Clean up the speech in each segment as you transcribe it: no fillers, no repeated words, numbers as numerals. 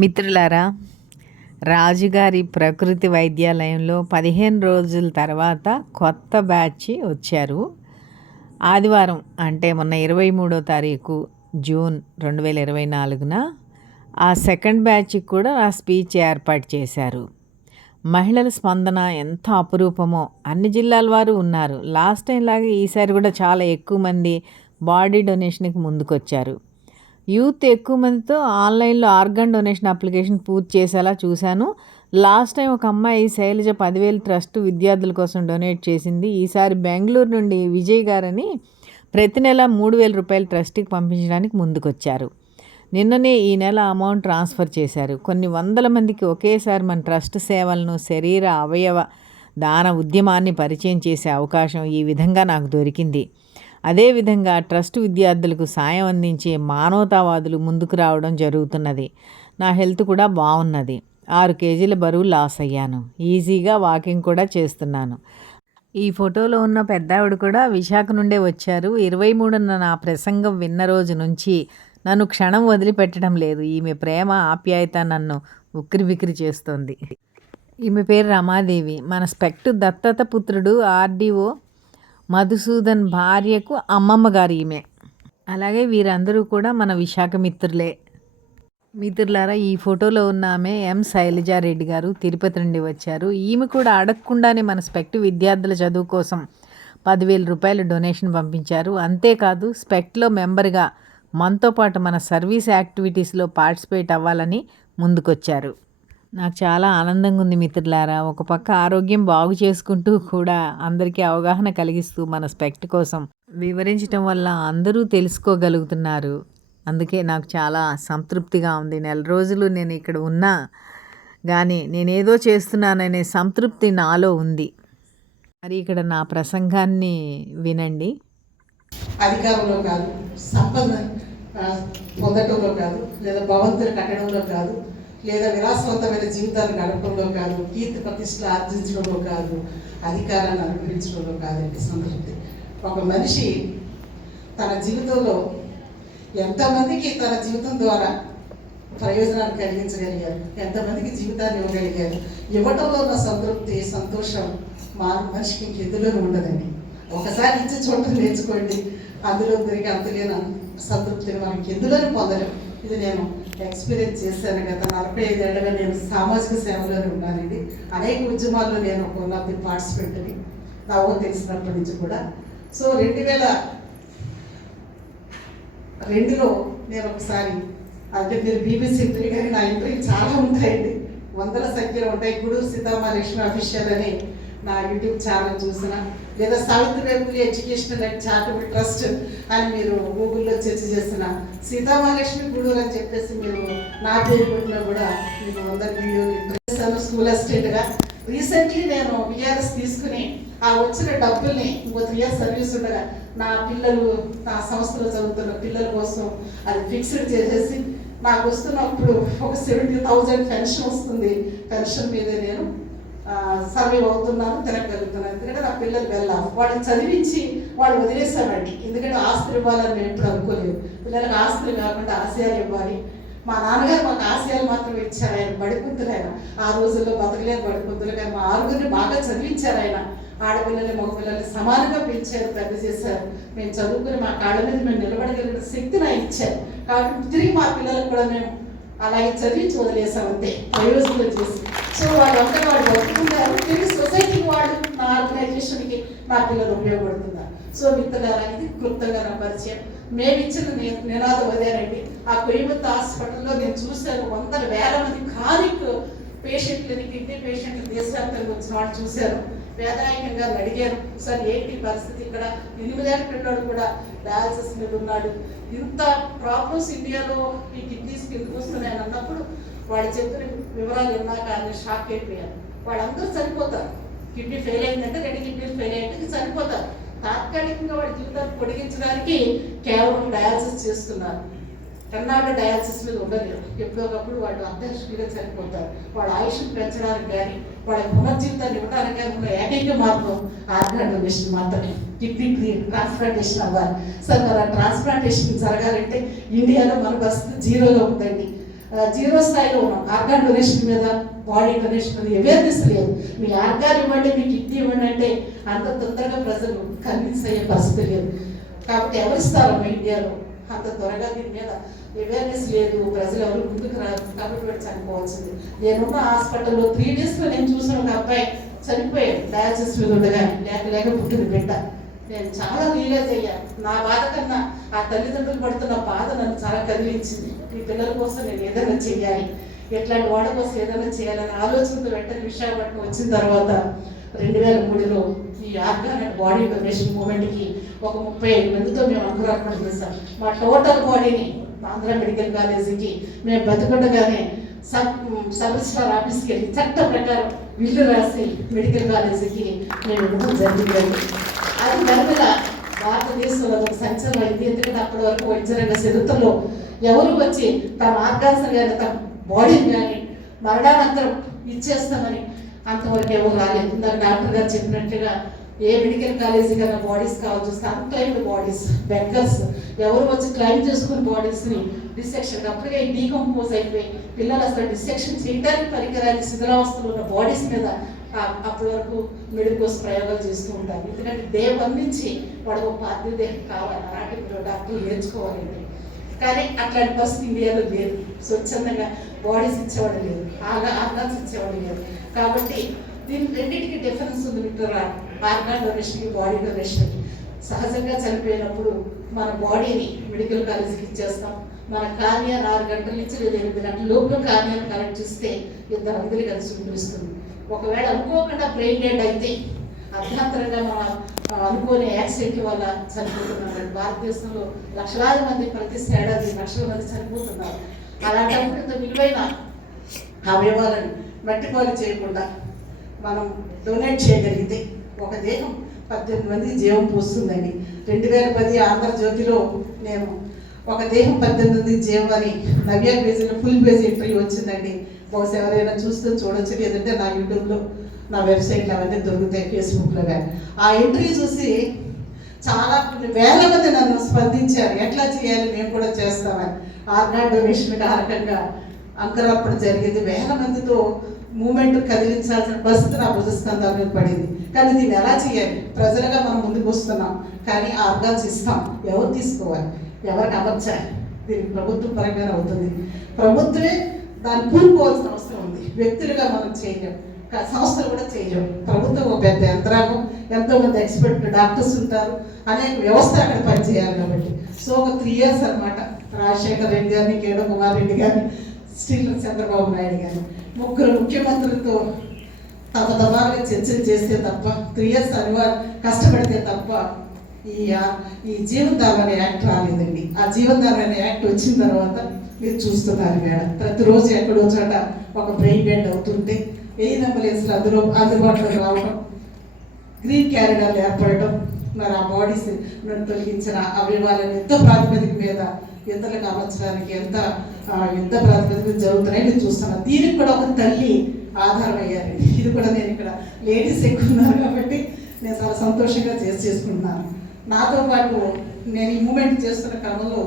మిత్రులారా, రాజుగారి ప్రకృతి వైద్యాలయంలో 15 రోజుల తర్వాత కొత్త బ్యాచ్ వచ్చారు. ఆదివారం అంటే మొన్న 23వ తారీఖు జూన్ 2024న ఆ సెకండ్ బ్యాచ్కి కూడా ఆ స్పీచ్ ఏర్పాటు చేశారు. మహిళల స్పందన ఎంత అపురూపమో. అన్ని జిల్లాల వారు ఉన్నారు. లాస్ట్ టైం లాగా ఈసారి కూడా చాలా ఎక్కువ మంది బాడీ డొనేషన్కి ముందుకొచ్చారు. యూత్ ఎక్కువ మందితో ఆన్లైన్లో ఆర్గాన్ డొనేషన్ అప్లికేషన్ పూర్తి చేసేలా చూశాను. లాస్ట్ టైం ఒక అమ్మాయి శైలజ 10,000 ట్రస్ట్ విద్యార్థుల కోసం డొనేట్ చేసింది. ఈసారి బెంగళూరు నుండి విజయ్ గారని ప్రతి నెల 3,000 రూపాయలు ట్రస్ట్కి పంపించడానికి ముందుకొచ్చారు. నిన్ననే ఈ నెల అమౌంట్ ట్రాన్స్ఫర్ చేశారు. కొన్ని వందల మందికి ఒకేసారి మన ట్రస్ట్ సేవలను, శరీర అవయవ దాన ఉద్యమాన్ని పరిచయం చేసే అవకాశం ఈ విధంగా నాకు దొరికింది. అదేవిధంగా ట్రస్ట్ విద్యార్థులకు సాయం అందించే మానవతావాదులు ముందుకు రావడం జరుగుతున్నది. నా హెల్త్ కూడా బాగున్నది. 6 కేజీల బరువు లాస్ అయ్యాను. ఈజీగా వాకింగ్ కూడా చేస్తున్నాను. ఈ ఫోటోలో ఉన్న పెద్దావిడ కూడా విశాఖ నుండే వచ్చారు. 23న నా ప్రసంగం విన్న రోజు నుంచి నన్ను క్షణం వదిలిపెట్టడం లేదు. ఈమె ప్రేమ ఆప్యాయత నన్ను ఉక్కిరిబిక్కిరి చేస్తోంది. ఈమె పేరు రమాదేవి. మన స్పెక్ట్ దత్తత పుత్రుడు ఆర్డీఓ మధుసూదన్ భార్యకు అమ్మమ్మ గారు ఈమె. అలాగే వీరందరూ కూడా మన విశాఖ మిత్రులే. మిత్రులారా, ఈ ఫోటోలో ఉన్న ఆమె ఎం శైలజారెడ్డి గారు తిరుపతి నుండి వచ్చారు. ఈమె కూడా అడగకుండానే మన స్పెక్ట్ విద్యార్థుల చదువు కోసం 10,000 రూపాయలు డొనేషన్ పంపించారు. అంతేకాదు స్పెక్ట్లో మెంబర్గా మనతో పాటు మన సర్వీస్ యాక్టివిటీస్లో పార్టిసిపేట్ అవ్వాలని ముందుకొచ్చారు. నాకు చాలా ఆనందంగా ఉంది మిత్రులారా. ఒక పక్క ఆరోగ్యం బాగు చేసుకుంటూ కూడా అందరికీ అవగాహన కలిగిస్తూ మన స్పెక్ట్ కోసం వివరించడం వల్ల అందరూ తెలుసుకోగలుగుతున్నారు. అందుకే నాకు చాలా సంతృప్తిగా ఉంది. నెల రోజులు నేను ఇక్కడ ఉన్నా కానీ నేనేదో చేస్తున్నాననే సంతృప్తి నాలో ఉంది. మరి ఇక్కడ నా ప్రసంగాన్ని వినండి. అధికారంలో కాదు, సంపద పొందటంలో కాదు, లేదా భవంతులు కట్టడంలో కాదు, లేదా విలాసవంతమైన జీవితాన్ని గడపడంలో కాదు, కీర్తి ప్రతిష్టలు ఆర్జించడంలో కాదు, అధికారాన్ని అనుభవించడంలో కాదండి సంతృప్తి. ఒక మనిషి తన జీవితంలో ఎంతమందికి తన జీవితం ద్వారా ప్రయోజనాన్ని కలిగించగలిగారు, ఎంతమందికి జీవితాన్ని ఇవ్వగలిగారు, ఇవ్వటంలో ఉన్న సంతృప్తి, సంతోషం మనిషికి ఇంకెందులోనూ ఉండదండి. ఒకసారి ఇచ్చి చూడటం నేర్చుకోండి, అందులో తిరిగి అంతలేని సంతృప్తిని మనం ఇంకెందులోనూ పొందలేం. ఇది నేను ఎక్స్పీరియన్స్ చేశాను. గత 45 ఏళ్ళగా నేను సామాజిక సేవలోనే ఉన్నానండి. అనేక ఉద్యమాల్లో నేను వన్ ఆఫ్ ది పార్టిసిపెంట్ని, నా ఊరు తెలిసినప్పటి నుంచి కూడా. సో 2002లో నేను ఒకసారి, అంటే మీరు బీబీసీ ఇంటర్వ్యూ కానీ నా ఇంటర్వ్యూ చాలా ఉంటాయండి, వందల సంఖ్యలో ఉంటాయి. గూడూరు సీతామహాలక్ష్మి అఫీషియల్ అని నా యూట్యూబ్ ఛానల్ చూసిన, లేదా Savitribai Phule educational and charitable trust అని మీరు గూగుల్లో సెర్చ్ చేసిన, సీతామహాలక్ష్మి గూడూరు అని చెప్పేసి మీరు నా పేరు పెట్టినా కూడా మీకు 100 వీడియోలు చేశాను. స్కూల్ అసిస్టెంట్గా రీసెంట్లీ నేను విఆర్ఎస్ తీసుకుని ఆ వచ్చిన డబ్బుల్ని ఇంకో 3 years సర్వీస్ ఉండగా నా పిల్లలు, నా సంస్థలో చదువుతున్న పిల్లల కోసం అది ఫిక్స్డ్ చేసేసి నాకు వస్తున్నప్పుడు ఒక 70,000 పెన్షన్ వస్తుంది. పెన్షన్ మీదే నేను సర్వైవ్ అవుతున్నాను, తిరగలుగుతున్నాను. ఎందుకంటే నా పిల్లలు వెళ్ళాలి, వాళ్ళని చదివించి వాళ్ళు వదిలేసానండి. ఎందుకంటే ఆస్తులు ఇవ్వాలని నేను ఎప్పుడు అనుకోలేదు. పిల్లలకు ఆస్తులు కాకుండా ఆశయాలు ఇవ్వాలి. మా నాన్నగారు మాకు ఆశయాలు మాత్రం ఇచ్చారు. ఆయన బడిపుంతులు, ఆయన ఆ రోజుల్లో బతకలేని బడిపుంతులు, కానీ మా 6గురిని బాగా చదివించారు. ఆయన ఆడపిల్లల్ని మగపిల్లల్ని సమానంగా పెంచారు, పెద్ద చేశారు. మేము చదువుకుని మా కాళ్ళ మీద మేము నిలబడగలిగిన శక్తిని ఆయన ఇచ్చారు. కాబట్టి తిరిగి మా పిల్లలకు కూడా మేము అలాగే చదివించి వదిలేసామంతే, ప్రయోజనం చేసి. సో వాళ్ళంతా వాళ్ళు బతుకుతున్నారు, తిరిగి సొసైటీకి వాళ్ళు, నా ఆర్గనైజేషన్కి నా పిల్లలు ఉపయోగపడుతున్నారు. సో మిత్రులారా, ఇది క్లుప్తంగా నా పరిచయం. మేము ఇచ్చిన నినాదం అదేనండి. ఆ కొయ్యమత్త హాస్పిటల్లో నేను చూశాను, 100,000 మంది క్రానిక్ పేషెంట్లని, కిడ్నీ పేషెంట్లు దేశవ్యాప్తంగా వచ్చిన వాళ్ళు చూశాను. వేదాయకంగా అడిగారు, సార్ ఏంటి పరిస్థితి ఇక్కడ, 8 ఏళ్ళ పిల్లడు కూడా డయాలసిస్ మీద ఉన్నాడు, ఇంత ప్రాబ్లమ్స్ ఇండియాలో ఈ కిడ్నీస్ ఎందుకు వస్తున్నాయని అన్నప్పుడు వాళ్ళు చెప్పిన వివరాలు విన్నాక ఆయన షాక్ అయిపోయారు. వాళ్ళందరూ చనిపోతారు, కిడ్నీ ఫెయిల్ అయిందంటే 2 కిడ్నీలు ఫెయిల్ అయ్యింటే చనిపోతారు. తాత్కాలికంగా వాడి జీవితాన్ని పొడిగించడానికి కేవలం డయాలసిస్ చేస్తున్నారు. కర్ణాటక డయాలసిస్ మీద ఉండదు. ఎప్పుడో ఒకప్పుడు వాళ్ళు అర్ధశక్తిగా చనిపోతారు. వాళ్ళ ఆయుష్ను పెంచడానికి కానీ, వాళ్ళ పునర్జీవితాన్ని ఇవ్వడానికి కానీ ఉన్న ఏకైక మార్గం ఆర్గాన్ డొనేషన్ మాత్రమే. కిడ్నీ ట్రాన్స్ప్లాంటేషన్ అవ్వాలి. సార్ మరి ఆ ట్రాన్స్ప్లాంటేషన్ జరగాలంటే ఇండియాలో మన పరిస్థితి 0లో ఉందండి. జీరో స్థాయిలో ఉన్నాం. ఆర్గాన్ డొనేషన్ మీద, బాడీ డొనేషన్ మీద అవేర్నెస్ లేదు. మీ ఆర్గాన్ ఇవ్వండి, మీ కిడ్నీ ఇవ్వండి అంటే అంత తొందరగా ప్రజలు కన్విన్స్ అయ్యే పరిస్థితి లేదు. కాబట్టి ఎవరిస్తారు ఇండియాలో అంత త్వరగా దీని మీద అవేర్నెస్ లేదు, ప్రజలు ఎవరు ముందుకు రాదు. కాబట్టి వాడు చనిపోవాల్సింది. నేనున్న హాస్పిటల్లో 3 daysలో నేను చూసిన ఒక అబ్బాయి చనిపోయాడు, డయాలసిస్ మీద ఉండగా, లేక పుట్టిన బిడ్డ. నేను చాలా రియలైజ్ అయ్యాను. నా బాధ కన్నా ఆ తల్లిదండ్రులు పడుతున్న బాధ నన్ను చాలా కదిలించింది. ఈ పిల్లల కోసం నేను ఏదైనా చేయాలి, ఎట్లాంటి వాళ్ళ కోసం ఏదైనా చేయాలని ఆలోచనతో వెంటనే విశాఖపట్నం వచ్చిన తర్వాత 2003లో ఈ ఆర్గాన్ అండ్ బాడీ డొనేషన్ మూమెంట్కి ఒక 35 మందితో మేము అంకురార్పణ చేశాం. మా టోటల్ బాడీని ఆంధ్ర మెడికల్ కాలేజీకి మేము బతుకుండగానే సబ్ రిజిస్ట్రార్ ఆఫీస్కి వెళ్ళి చట్టం ప్రకారం బిల్లు రాసి మెడికల్ కాలేజీకి మేము ఇవ్వడం జరిగిందండి. అది కనుక భారతదేశంలో ఒక సంచలనం అయింది. ఎందుకంటే అప్పటి వరకు వైద్య రంగ చరిత్రలో ఎవరు వచ్చి తమ ఆర్గాన్స్ కానీ తమ బాడీని కానీ మరణానంతరం ఇచ్చేస్తామని అంతవరకు ఎవరు రాలేదు. ఇందాక డాక్టర్ గారు చెప్పినట్టుగా ఏ మెడికల్ కాలేజీ కన్నా బాడీస్ కావాలి చూస్తే అన్క్లైమ్డ్ బాడీస్, బెగ్గర్స్ ఎవరు వచ్చి క్లైమ్ చేసుకుని బాడీస్ని డిసెక్షన్ అప్పటికే డీకంపోజ్ అయిపోయి పిల్లలు అసలు డిసెక్షన్ చేయడానికి పనికిరాని శిథిలావస్థలో ఉన్న బాడీస్ మీద అప్పటి వరకు మెడికోస్ ప్రయోగాలు చేస్తూ ఉంటారు. ఎందుకంటే డే 1 నుంచి వాడు ఒక పార్థివ దేహం కావాలి, అలాంటి డాక్టర్లు నేర్చుకోవాలండి. కానీ అట్లాంటి పరిస్థితి ఇండియాలో లేదు. స్వచ్ఛందంగా బాడీస్ ఇచ్చేవాడు లేదు, ఆర్గాన్స్ ఇచ్చేవాడు లేదు. కాబట్టి దీని రెండింటికి డిఫరెన్స్ ఉంది మిత్రులారా. ఆర్గాన్ డొనేషన్కి, బాడీ డొనేషన్కి. సహజంగా చనిపోయినప్పుడు మన బాడీని మెడికల్ కాలేజీకి ఇచ్చేస్తాం. మన కార్నియాన్ని 6 గంటల నుంచి లేదా 8 గంటల లోపల కార్నియాన్ని కనెక్ట్ చేస్తే 2 మందిని కలిసి చూపిస్తుంది. ఒకవేళ అనుకోకుండా బ్రెయిన్ డెడ్ అయితే అర్ధాంతరంగా మన అనుకోని యాక్సిడెంట్ వల్ల చనిపోతున్నారు. భారతదేశంలో లక్షలాది మంది ప్రతి ఏడాది లక్షల మంది చనిపోతున్నారు. అలాంటప్పుడు ఇంత విలువైన అవయవాలను మట్టిపాలు చేయకుండా మనం డొనేట్ చేయగలిగితే ఒక దేహం 18 మంది జీవం పోస్తుందండి. 2010 ఆంధ్రజ్యోతిలో నేను ఒక దేహం 18 మంది జీవం అని నవ్య పేజీలో ఫుల్ పేజ్ ఇంటర్వ్యూ వచ్చిందండి. బహుశా ఎవరైనా చూస్తే చూడొచ్చు, లేదంటే నా యూట్యూబ్లో, నా వెబ్సైట్లో అవన్నీ దొరుకుతాయి, ఫేస్బుక్లో కానీ. ఆ ఇంటర్వ్యూ చూసి చాలా వేల మంది నన్ను స్పందించారు, ఎట్లా చేయాలి మేము కూడా చేస్తామని. ఆర్గాన్ డొనేషన్ ఆ రకంగా అంకురార్పణ జరిగింది. వేల మందితో మూమెంట్ కదిలించాల్సిన పరిస్థితి నా భుజస్కంధాల మీద పడింది. కానీ దీన్ని ఎలా చేయాలి? ప్రజలుగా మనం ముందుకు వస్తున్నాం, కానీ ఆర్గాన్స్ ఇస్తాం, ఎవరు తీసుకోవాలి, ఎవరికి అమర్చాలి? దీనికి ప్రభుత్వం పరంగానే అవుతుంది. ప్రభుత్వమే దాన్ని కూరుకోవాల్సిన అవసరం ఉంది. వ్యక్తులుగా మనం చేయలేం, సంస్థలు కూడా చేయలేం. ప్రభుత్వం ఒక పెద్ద యంత్రాంగం, ఎంతోమంది ఎక్స్పర్ట్ డాక్టర్స్ ఉంటారు, అనేక వ్యవస్థ అక్కడ పనిచేయాలి. కాబట్టి సో ఒక 3 years అనమాట. రాజశేఖర్ రెడ్డి గారిని, కిరణ్ కుమార్ రెడ్డి గారిని, స్టిల్ చంద్రబాబు నాయుడు గారు ముగ్గురు ముఖ్యమంత్రులతో తపతపాలుగా చర్చలు చేస్తే తప్ప 3 years కష్టపడితే తప్ప ఈ జీవనధారం అనే యాక్ట్ రాలేదండి. ఆ జీవనధారం అనే యాక్ట్ వచ్చిన తర్వాత మీరు చూస్తున్నారు మేడం, ప్రతిరోజు ఎక్కడో చోట ఒక బ్రెయిన్ డెడ్ అవుతుంటే 1000 అంబులెన్స్లు అందుబాటులో రావడం, గ్రీన్ క్యారిడార్లు ఏర్పడటం, మరి ఆ బాడీస్ తొలగించిన అవయవాలను యుద్ధ ప్రాతిపదిక మీద ఇతరులకు అమర్చడానికి ఎంత యుద్ధ ప్రాతిపదిక జరుగుతున్నాయి నేను చూస్తున్నాను. దీనికి కూడా ఒక తల్లి ఆధారం అయ్యారండి. ఇది కూడా నేను ఇక్కడ లేడీస్ ఎక్కువ ఉన్నారు కాబట్టి నేను చాలా సంతోషంగా చేసుకుంటున్నాను. నాతో పాటు నేను ఈ మూమెంట్ చేస్తున్న క్రమంలో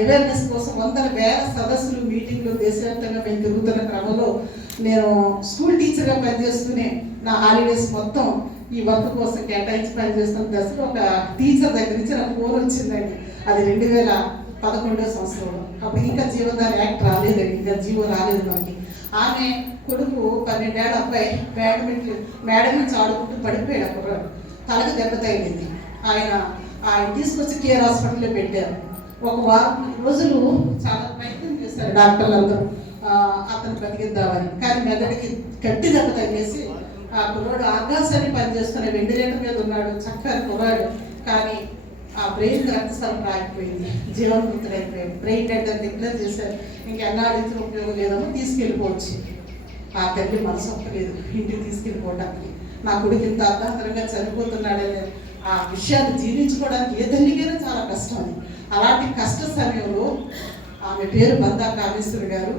అవేర్నెస్ కోసం 100,000 సదస్సులు, మీటింగ్లు దేశవ్యాప్తంగా మేము తిరుగుతున్న క్రమంలో నేను స్కూల్ టీచర్గా పనిచేస్తూనే నా హాలిడేస్ మొత్తం ఈ వర్క్ కోసం కేటాయించి పనిచేస్తున్న దశలో ఒక టీచర్ దగ్గర నుంచి నాకు ఫోన్ వచ్చిందండి. అది 2011వ సంవత్సరంలో. అప్పుడు ఇంకా జీవనధార యాక్ట్ రాలేదండి, ఇంకా జీవో రాలేదు మనకి. ఆమె కొడుకు 12 ఏళ్ల అబ్బాయి మేడ నుంచి ఆడుకుంటూ పడిపోయాడు. అప్పుడు తలకు దెబ్బ తగిలింది. ఆయన తీసుకొచ్చి కేర్ హాస్పిటల్లో పెట్టారు. ఒక వారం రోజులు చాలా ప్రయత్నం చేశారు డాక్టర్లు అందరూ అతను బతికిద్దామని. కానీ మెదడికి గట్టి దెబ్బ తగిలేసి ఆ కుర్రాడు ఆర్గాన్స్ అని పనిచేస్తున్న వెంటిలేటర్ మీద ఉన్నాడు, చక్కని కుర్రాడు. కానీ ఆ బ్రెయిన్ రక్తస్రావం రాకపోయింది, జీవన్మృతులైపోయాడు. బ్రెయిన్ డెడ్ అని డిక్లేర్ చేశారు. ఇంకెన్నాళ్ళకి ఉపయోగం లేదమ్మా, తీసుకెళ్ళిపోవచ్చు. ఆ తల్లి మనసు ఒప్పలేదు ఇంటికి తీసుకెళ్ళిపోవడానికి. నా కొడుకు ఇంత అర్ధాంతరంగా చనిపోతున్నాడనే ఆ విషయాన్ని జీర్ణించుకోవడానికి ఏ తల్లికైనా చాలా కష్టం అది. అలాంటి కష్ట సమయంలో ఆమె పేరు బందా కామేశ్వరి గారు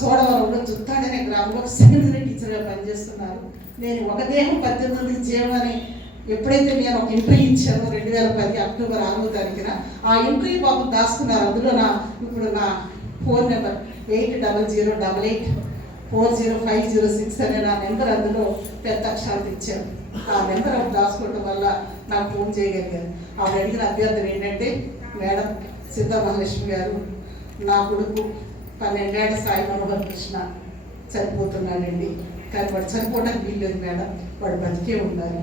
చోడవరంలో చుత్తాడనే గ్రామంలో సెకండరీ టీచర్గా పనిచేస్తున్నారు. నేను ఒక దేహం 18 జీవని ఎప్పుడైతే నేను ఒక ఇంటర్వ్యూ ఇచ్చానో 2010 అక్టోబర్ 6వ తారీఖున, ఆ ఇంటర్వ్యూ పాపం దాచుకున్నారు. అందులో ఇప్పుడు నా ఫోన్ నెంబర్ 8008840506 అనే నా నెంబర్ అందులో పెద్ద అక్షరాలు ఇచ్చాను. ఆ నెంబర్ అప్పుడు దాచుకోవడం వల్ల నాకు ఫోన్ చేయగలిగాను. ఆవిడ అడిగిన అభ్యర్థన ఏంటంటే, మేడం సీతా మహాలక్ష్మి గారు, నా కొడుకు 12 ఏళ్ల సాయి మనోహర్ కృష్ణ చనిపోతున్నాడండి, కానీ వాడు చనిపోవడానికి వీల్లేదు మేడం, వాడు బతికే ఉండాలి.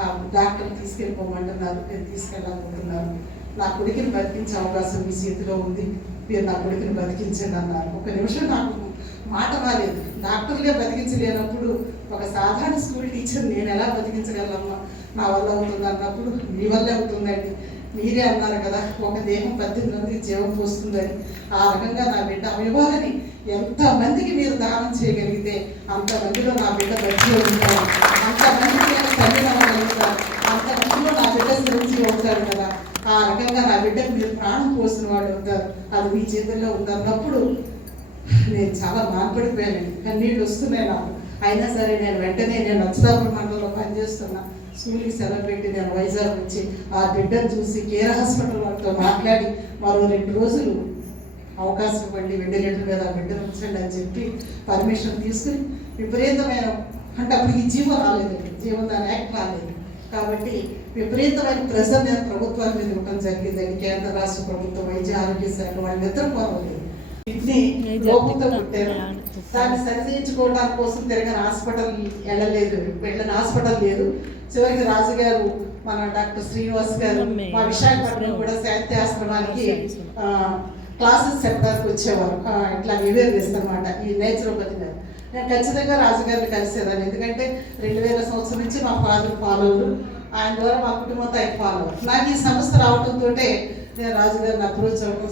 ఆ డాక్టర్ తీసుకెళ్ళిపోమంటున్నారు, నేను తీసుకెళ్ళాలనుకుంటున్నాను. నా కొడుకుని బతికించే అవకాశం మీ చేతిలో ఉంది, మీరు నా కొడుకుని బతికించండి అన్నారు. ఒక నిమిషం నాకు మాట రాలేదు. డాక్టర్లే బతికించలేనప్పుడు ఒక సాధారణ స్కూల్ టీచర్ నేను ఎలా బతికించగలమ్మా, నా వల్ల అవుతుంది అన్నప్పుడు, మీ వల్లే అవుతుందండి, మీరే అన్నారు కదా ఒక దేహం 18 మందికి జీవం పోస్తుందని. ఆ రకంగా నా బిడ్డ అవయవాలని ఎంతమందికి మీరు దానం చేయగలిగితే అంతమందిలో నా బిడ్డ బతికి ఉంటారు, అంతమందికి నేను తల్లి అవ్వగలుగుతాను, అంతమందిలో నా బిడ్డ చిరంజీవి అవుతాడు కదా. ఆ రకంగా నా బిడ్డకు మీరు ప్రాణం పోసిన వాడు అవుతారు, అది మీ చేతుల్లో ఉందన్నప్పుడు నేను చాలా బాధపడిపోయానండి. కన్నీళ్ళు వస్తున్నాయి నాకు. అయినా సరే నేను వెంటనే నచ్చదాపురం మండలంలో పనిచేస్తున్నా, స్కూల్కి సెలవు పెట్టి నేను వైజాగ్ వచ్చి ఆ బిడ్డను చూసి కేర్ హాస్పిటల్ వాళ్ళతో మాట్లాడి మరో 2 రోజులు అవకాశం ఇవ్వండి, వెంటిలేటర్ మీద ఆ బిడ్డను ఉంచండి అని చెప్పి పర్మిషన్ తీసుకుని విపరీతమైన, అంటే అప్పుడు ఈ జీవో రాలేదండి, జీవనదాన యాక్ట్ రాలేదు కాబట్టి విపరీతమైన ప్రెజర్ నేను ప్రభుత్వాల మీద ఇవ్వడం జరిగిందండి. కేంద్ర రాష్ట్ర ప్రభుత్వం వైద్య ఆరోగ్య శాఖ వాళ్ళు నిద్రపోలేదు. కిడ్నీ లోపంతో పుట్టారు, దాన్ని సరిచేయించుకోవడం కోసం తిరగని హాస్పిటల్ వెళ్ళని హాస్పిటల్ లేదు. చివరికి రాజుగారు, మన డాక్టర్ శ్రీనివాస్ గారు మా విశాఖపట్నం కూడా శాంతి ఆశ్రమానికి క్లాసెస్ చెప్పడానికి వచ్చేవారు. ఇట్లా అవేర్నెస్ అన్నమాట, ఈ నేచురోపతి గారు. నేను ఖచ్చితంగా రాజుగారిని కలిసేదాన్ని, ఎందుకంటే 2000 సంవత్సరం నుంచి మా ఫాదర్ ఫాలోవర్, ఆయన ద్వారా మా కుటుంబంతో ఆయన ఫాలోవర్. నాకు ఈ సంస్థ రావడంతో నేను రాజుగారిని అప్రోచ్ అవ్వడం